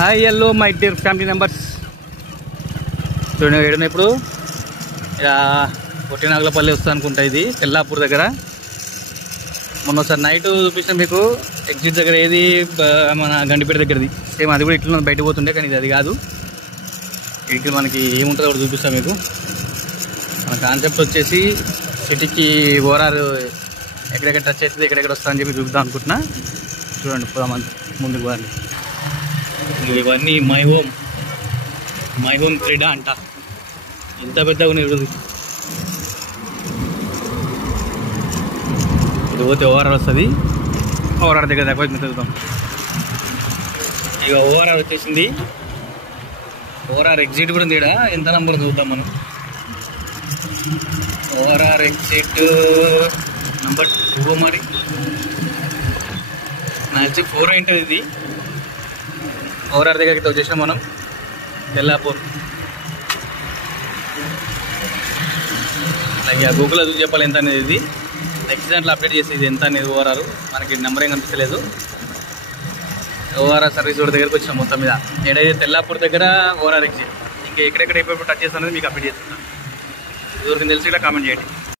Hi hello my dear family members. చూడండి ఏడున్నా ఇప్పుడు ఇలా పొట్టినాగులపల్లి వస్తా అనుకుంటా. ఇది ఎల్లాపూర్ దగ్గర మొన్న ఒకసారి నైట్ చూపించిన మీకు ఎగ్జిట్ దగ్గర. ఏది మన గండిపేట దగ్గరది సేమ్ అది కూడా ఇట్లా బయట పోతుండే, కానీ ఇది అది కాదు. ఇక్కడ మనకి ఏముంటుందో కూడా చూపిస్తాను మీకు. మన కాన్సెప్ట్ వచ్చేసి సిటీకి ఓవరాల్ ఎక్కడెక్కడ టచ్ అవుతుంది, ఎక్కడెక్కడ వస్తా అని చెప్పి చూపిద్దాం అనుకుంటున్నా. చూడండి ముందుకు పోండి. ఇవన్నీ మై హోమ్ క్రీడా అంట. ఇంత పెద్దగా ఉన్నాయి. ఇది పోతే ఓవరాల్ వస్తుంది. ఓవరాల్ దగ్గర దగ్గర చూద్దాం. ఇక ఓవరాల్ వచ్చేసింది. ఓవరాల్ ఎగ్జిట్ కూడా ఉంది. ఇక్కడ ఎంత నంబర్ చూద్దాం మనం. ఓవరాల్ ఎగ్జిట్ నంబర్ 2 మరి నాకు 4 ఉంటుంది. ఇది ఓవరాల్ దగ్గరికి వచ్చేసినాం మనం. ఎల్లాపూర్ ఇక గూగుల్లో చూసి చెప్పాలి ఎంత అనేది. ఇది నెక్స్ట్ దాంట్లో అప్డేట్ చేసేది ఎంత అనేది. ఓవరాల్ మనకి నెంబర్ ఏం కనిపించలేదు. ఓవరాల్ సర్వీస్ రోడ్ దగ్గరకు వచ్చినాం మొత్తం మీద. ఏడైతే ఎల్లాపూర్ దగ్గర ఓవరాల్ ఎగ్జిట్. ఇంకా ఎక్కడెక్కడ ఎప్పుడు టచ్ చేస్తానని మీకు అప్డేట్ చేస్తున్నాను. ఎవరికి తెలిసి ఇలా కామెంట్ చేయండి.